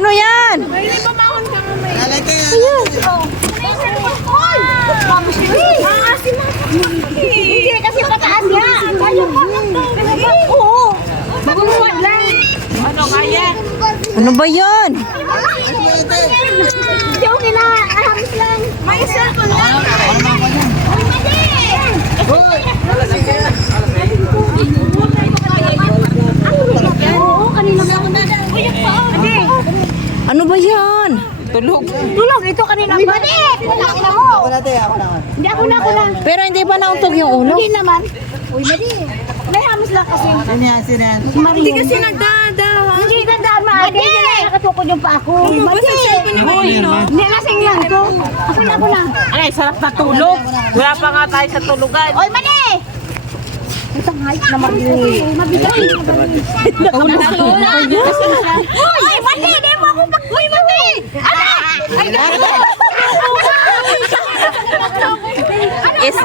Ano yan? Hindi ba mahon ka mamaya? Ayun. Hindi kasi pataas yan. Tayo pa lang. Oo. Maguluwad lang. Ano kaya? Ano ba yan? Hindi ako kinaahams lang. May cellphone lang. Oo, kanina ba ako na? Ano ba yan? Tulog, ito kanina ba? Tulog na mo. Ako na. Hindi ako na. Pero hindi ba nauntog yung ulo? Hindi naman. Uy, mali. May hams lang kasi. Sino yan? Hindi kasi nagdadawa. Hindi nagdadawa. Mali. Nakatukod yung pa ako. Mali. Hindi lasing lang ko. Ako na. Ay, sarap na tulog. Wala pa nga tayo sa tulugan. Oy, mali. Itong height naman yun. Mabigay. Uy, mali. Di mo ako pag... Uy, mali. Ay, Is